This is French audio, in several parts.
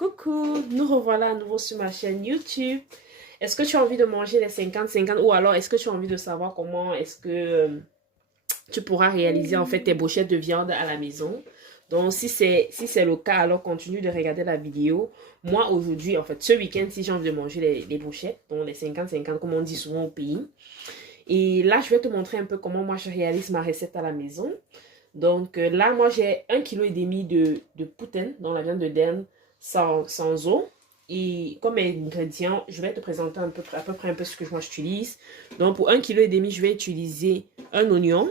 Coucou, nous revoilà à nouveau sur ma chaîne YouTube. Est-ce que tu as envie de manger les 50-50 ou alors est-ce que tu as envie de savoir comment est-ce que tu pourras réaliser en fait tes brochettes de viande à la maison? Donc si c'est le cas, alors continue de regarder la vidéo. Moi aujourd'hui, en fait ce week-end, si j'ai envie de manger les brochettes, donc les 50-50 comme on dit souvent au pays. Et là, je vais te montrer un peu comment moi je réalise ma recette à la maison. Donc là, moi j'ai 1,5 kg de poutine, dans la viande de dinde sans eau. Et comme ingrédient, je vais te présenter à peu près un peu ce que moi j'utilise. Donc pour 1,5 kg, je vais utiliser un oignon.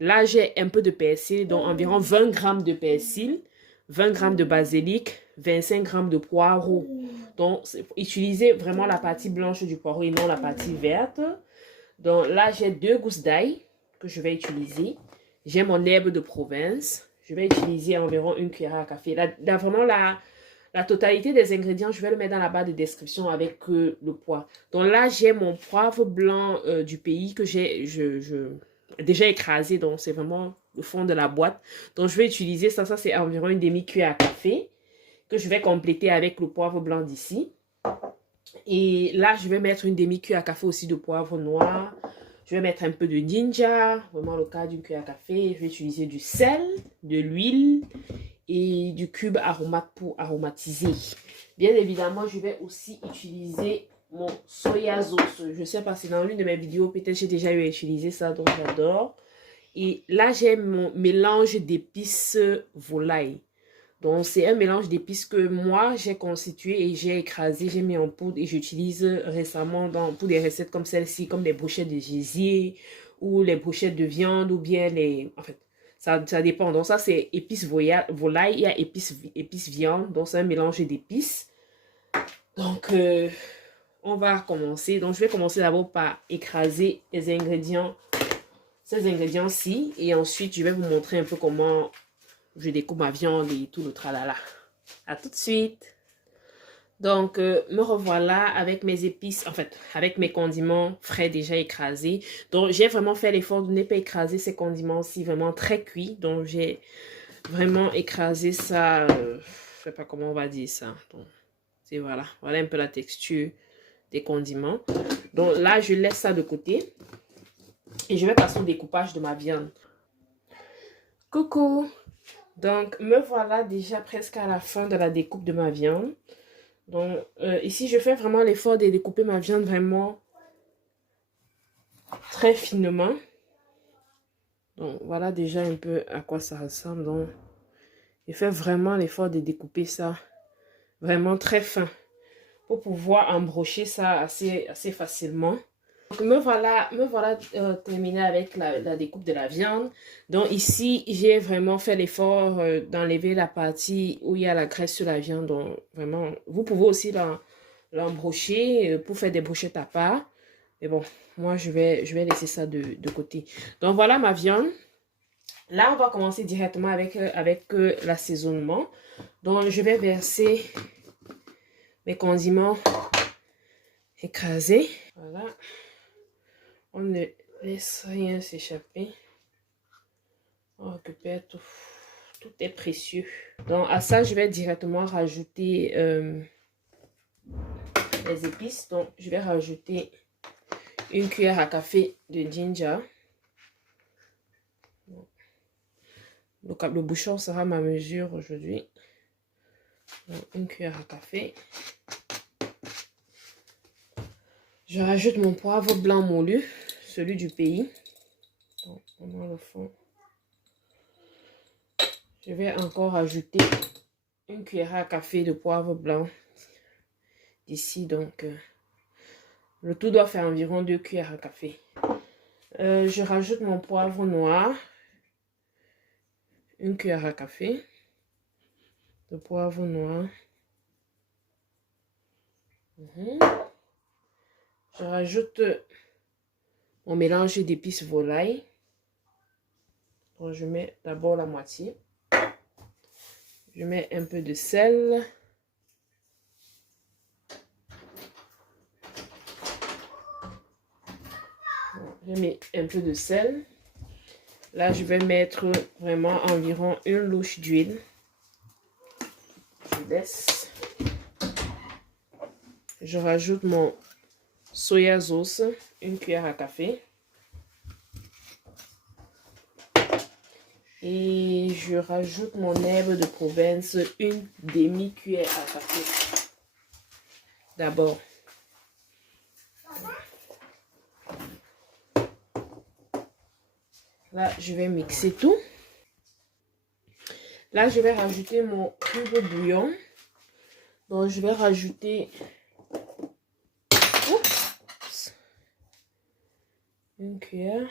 Là, j'ai un peu de persil, donc environ 20 g de persil, 20 g de basilic, 25 g de poireau. Donc, utilisez vraiment la partie blanche du poireau et non la partie verte. Donc là, j'ai 2 gousses d'ail que je vais utiliser. J'ai mon herbe de province. Je vais utiliser environ 1 cuillère à café. Là, vraiment, la totalité des ingrédients, je vais le mettre dans la barre de description avec le poids. Donc là, j'ai mon poivre blanc du pays que j'ai déjà écrasé. Donc, c'est vraiment le fond de la boîte. Donc, je vais utiliser ça. Ça, c'est environ une demi-cuillère à café que je vais compléter avec le poivre blanc d'ici. Et là, je vais mettre une demi-cuillère à café aussi de poivre noir. Je vais mettre un peu de ginger, vraiment le cas d'une cuillère à café. Je vais utiliser du sel, de l'huile et du cube aromate pour aromatiser. Bien évidemment, je vais aussi utiliser mon soya sauce. Je sais pas si dans l'une de mes vidéos, peut-être j'ai déjà eu à utiliser ça, donc j'adore. Et là, j'ai mon mélange d'épices volaille. Donc, c'est un mélange d'épices que moi, j'ai constitué et j'ai écrasé, j'ai mis en poudre et j'utilise récemment pour des recettes comme celle-ci, comme les brochettes de gésier ou les brochettes de viande ou bien les... En fait, ça dépend. Donc, ça, c'est épices volaille, il y a épices viande. Donc, c'est un mélange d'épices. Donc, on va commencer. Donc, je vais commencer d'abord par écraser les ingrédients, ces ingrédients-ci. Et ensuite, je vais vous montrer un peu comment je découpe ma viande et tout le tralala. À tout de suite. Donc, me revoilà avec mes épices, en fait, avec mes condiments frais déjà écrasés. Donc, j'ai vraiment fait l'effort de ne pas écraser ces condiments-ci vraiment très cuits. Donc, j'ai vraiment écrasé ça, je sais pas comment on va dire ça. Donc, c'est voilà un peu la texture des condiments. Donc, là, je laisse ça de côté. Et je vais passer au découpage de ma viande. Coucou! Donc, me voilà déjà presque à la fin de la découpe de ma viande. Donc, ici, je fais vraiment l'effort de découper ma viande vraiment très finement. Donc, voilà déjà un peu à quoi ça ressemble. Donc, je fais vraiment l'effort de découper ça vraiment très fin pour pouvoir embrocher ça assez facilement. Donc, me voilà terminé avec la découpe de la viande. Donc ici, j'ai vraiment fait l'effort d'enlever la partie où il y a la graisse sur la viande. Donc vraiment, vous pouvez aussi l'embrocher pour faire des brochettes à part. Mais bon, moi je vais laisser ça de côté. Donc voilà ma viande. Là, on va commencer directement avec l'assaisonnement. Donc je vais verser mes condiments écrasés. Voilà. On ne laisse rien s'échapper. On récupère tout. Tout est précieux. Donc à ça, je vais directement rajouter les épices. Donc je vais rajouter 1 cuillère à café de ginger. Le bouchon sera ma mesure aujourd'hui. 1 cuillère à café. Je rajoute mon poivre blanc moulu, celui du pays. Donc, on a le fond. Je vais encore ajouter 1 cuillère à café de poivre blanc d'ici. Donc, le tout doit faire environ 2 cuillères à café. Je rajoute mon poivre noir. 1 cuillère à café de poivre noir. Je rajoute mon mélange d'épices volaille. Donc, je mets d'abord la moitié. Je mets un peu de sel. Je mets un peu de sel. Là, je vais mettre vraiment environ 1 louche d'huile. Je laisse. Je rajoute mon soya sauce, une cuillère à café. Et je rajoute mon herbe de Provence, une demi-cuillère à café. D'abord. Là, je vais mixer tout. Là, je vais rajouter mon cube bouillon. Donc, je vais rajouter une cuillère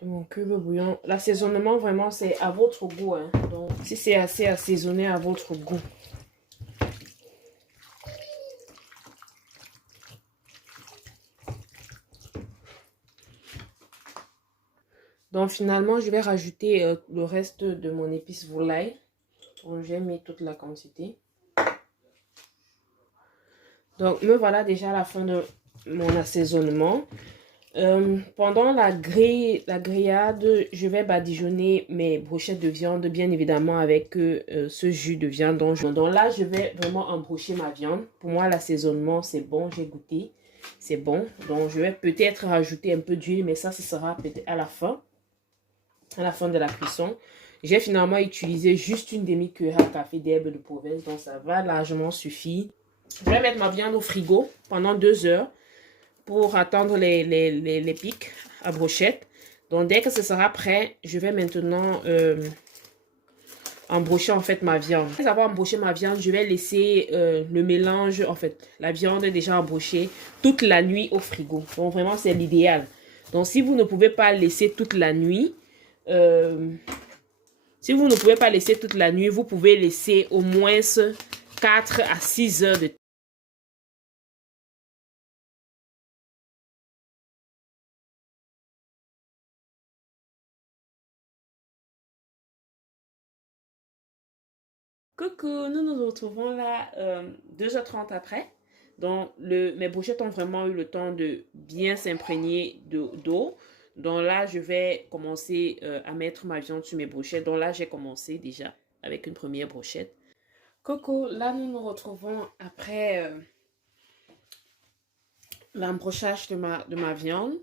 de mon cube bouillon. L'assaisonnement, vraiment, c'est à votre goût. Hein. Donc, si c'est assez assaisonné à votre goût. Donc, finalement, je vais rajouter le reste de mon épice volaille. Donc, j'ai mis toute la quantité. Donc, me voilà déjà à la fin de mon assaisonnement. Pendant la grillade, je vais badigeonner mes brochettes de viande, bien évidemment, avec ce jus de viande. Donc là, je vais vraiment embrocher ma viande. Pour moi, l'assaisonnement, c'est bon, j'ai goûté. C'est bon. Donc, je vais peut-être rajouter un peu d'huile, mais ça, ce sera peut-être à la fin de la cuisson. J'ai finalement utilisé juste une demi-cuillère à café d'herbe de Provence, donc ça va largement suffire. Je vais mettre ma viande au frigo pendant 2 heures pour attendre les pics à brochette. Donc, dès que ce sera prêt, je vais maintenant embrocher en fait ma viande. Après avoir embroché ma viande, je vais laisser le mélange, en fait, la viande déjà embrochée toute la nuit au frigo. Donc, vraiment, c'est l'idéal. Donc, si vous ne pouvez pas laisser toute la nuit, vous pouvez laisser au moins 4 à 6 heures de temps. Coucou, nous nous retrouvons là 2h30 après. Donc, mes brochettes ont vraiment eu le temps de bien s'imprégner d'eau. Donc là, je vais commencer à mettre ma viande sur mes brochettes. Donc là, j'ai commencé déjà avec une première brochette. Coucou, là, nous nous retrouvons après l'embrochage de ma viande.